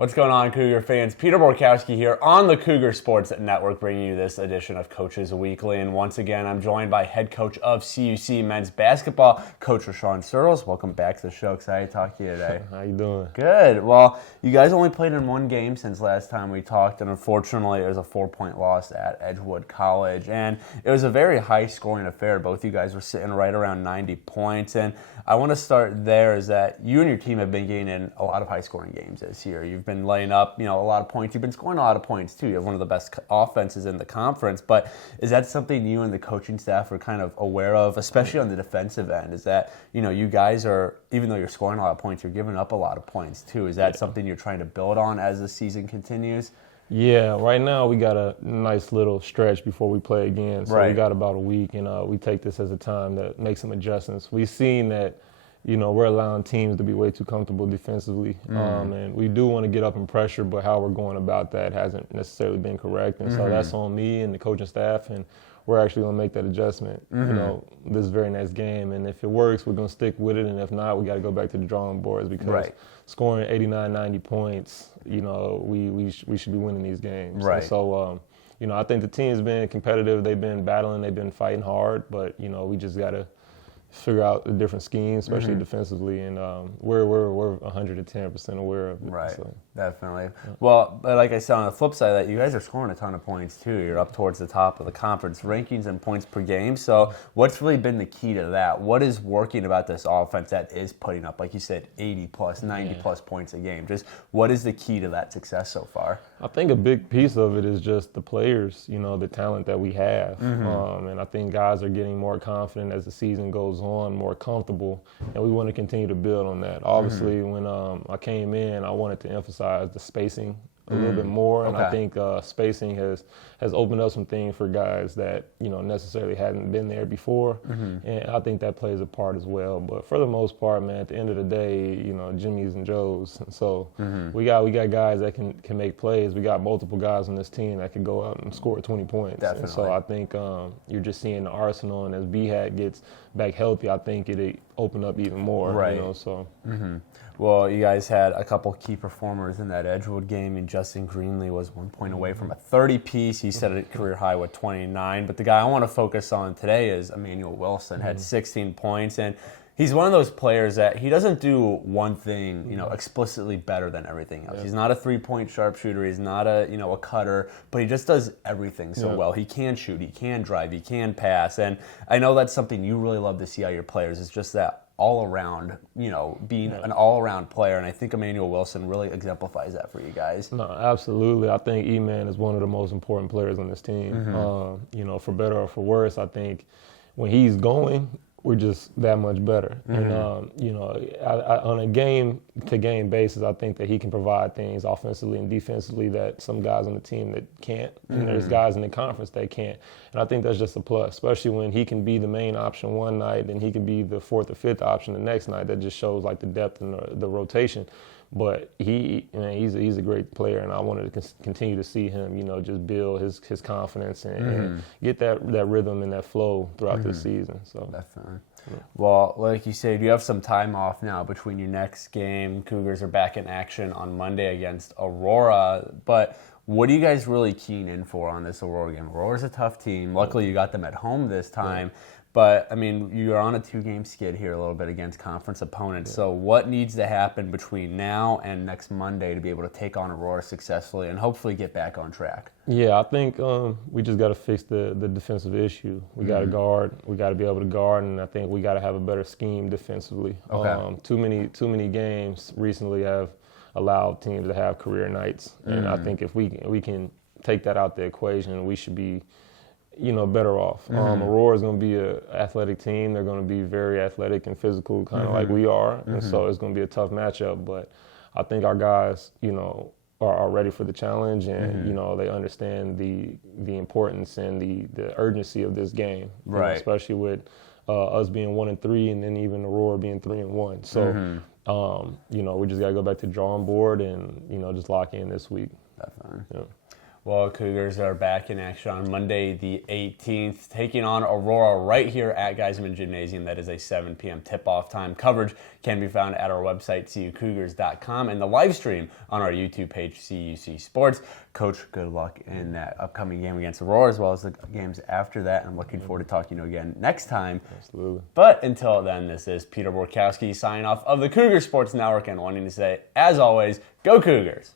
What's going on, Cougar fans? Peter Borkowski here on the Cougar Sports Network, bringing you this edition of Coaches Weekly. And once again, I'm joined by head coach of CUC men's basketball, Coach Surles. Welcome back to the show. Excited to talk to you today. How you doing? Good. Well, you guys only played in one game since last time we talked, and unfortunately, it was a 4-point loss at Edgewood College. And it was a very high-scoring affair. Both you guys were sitting right around 90 points. And I want to start there is that you and your team have been getting in a lot of high-scoring games this year. You've been laying up, a lot of points. You've been scoring a lot of points, too. You have one of the best offenses in the conference. But is that something you and the coaching staff are kind of aware of, especially on the defensive end? Is that, you guys are, even though you're scoring a lot of points, you're giving up a lot of points, too. Is that something you're trying to build on as the season continues? Yeah, right now we got a nice little stretch before we play again. So we got about a week, and we take this as a time to make some adjustments. We've seen that, we're allowing teams to be way too comfortable defensively. And we do want to get up in pressure, but how we're going about that hasn't necessarily been correct. And so that's on me and the coaching staff, and we're actually going to make that adjustment, this very next game. And if it works, we're going to stick with it. And if not, we got to go back to the drawing boards because scoring 89, 90 points, we should be winning these games. Right. And so, I think the team's been competitive. They've been battling. They've been fighting hard. But, we just got to figure out the different schemes, especially defensively, and we're 110% aware of it. Right, so. Definitely. Well, like I said, on the flip side of that, you guys are scoring a ton of points too. You're up towards the top of the conference rankings and points per game. So what's really been the key to that? What is working about this offense that is putting up, like you said, 80-plus, 90-plus points a game? Just what is the key to that success so far? I think a big piece of it is just the players, the talent that we have. And I think guys are getting more confident as the season goes on, more comfortable, and we want to continue to build on that. Obviously, when I came in, I wanted to emphasize the spacing a little bit more, and I think spacing has opened up some things for guys that necessarily hadn't been there before, and I think that plays a part as well. But for the most part, man, at the end of the day, Jimmy's and Joe's. So we got guys that can make plays. We got multiple guys on this team that can go out and score 20 points. Definitely. And so I think you're just seeing the arsenal, and as B-Hat gets back healthy, I think it'll open up even more. Right. Well, you guys had a couple key performers in that Edgewood game, and Justin Greenlee was 1 point away from a 30-piece. He set a career high with 29. But the guy I want to focus on today is Emmanuel Wilson, had 16 points. And he's one of those players that he doesn't do one thing, explicitly better than everything else. He's not a three-point sharpshooter. He's not a cutter, but he just does everything so well. He can shoot. He can drive. He can pass. And I know that's something you really love to see out of your players. It's just that all-around, being an all-around player, and I think Emmanuel Wilson really exemplifies that for you guys. No, absolutely. I think E-Man is one of the most important players on this team. For better or for worse, I think when he's going, we're just that much better. And, on a game-to-game basis, I think that he can provide things offensively and defensively that some guys on the team that can't. And there's guys in the conference that can't. And I think that's just a plus, especially when he can be the main option one night and he can be the fourth or fifth option the next night. That just shows like the depth and the rotation. But he's a great player, and I wanted to continue to see him, just build his confidence and get that rhythm and that flow throughout this season. So definitely. Well, like you said, you have some time off now between your next game. Cougars are back in action on Monday against Aurora. But what are you guys really keen in for on this Aurora game? Aurora's a tough team. Luckily, you got them at home this time. But, you're on a 2-game skid here a little bit against conference opponents. So what needs to happen between now and next Monday to be able to take on Aurora successfully and hopefully get back on track? Yeah, I think we just got to fix the defensive issue. We got to guard. We got to be able to guard, and I think we got to have a better scheme defensively. Too many games recently have allowed teams to have career nights, and I think if we can take that out the equation, we should be better off. Aurora is going to be an athletic team. They're going to be very athletic and physical, kind of like we are, and so it's going to be a tough matchup. But I think our guys, are ready for the challenge, and they understand the importance and the urgency of this game, especially with us being 1-3, and then even Aurora being 3-1. So, we just got to go back to the drawing board and just lock in this week. Definitely. Yeah. Well, Cougars are back in action on Monday the 18th, taking on Aurora right here at Geisman Gymnasium. That is a 7 p.m. tip-off time. Coverage can be found at our website, cucougars.com, and the live stream on our YouTube page, CUC Sports. Coach, good luck in that upcoming game against Aurora, as well as the games after that. I'm looking forward to talking to you again next time. Absolutely. But until then, this is Peter Borkowski signing off of the Cougar Sports Network and wanting to say, as always, go Cougars!